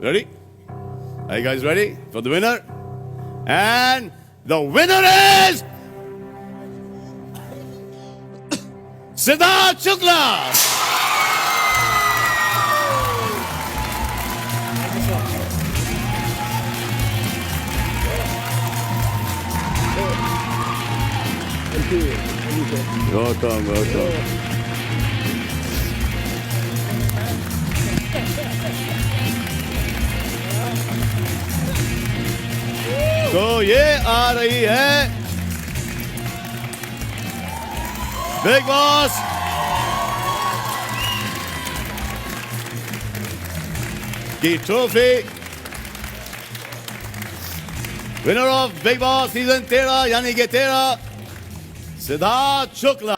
Ready? Are you guys ready for the winner? And the winner is Siddharth Shukla. Welcome, welcome. तो ये आ रही है big boss की trophy. Winner of big boss season 13 यानी कि 13 सिद्धार्थ शुक्ला।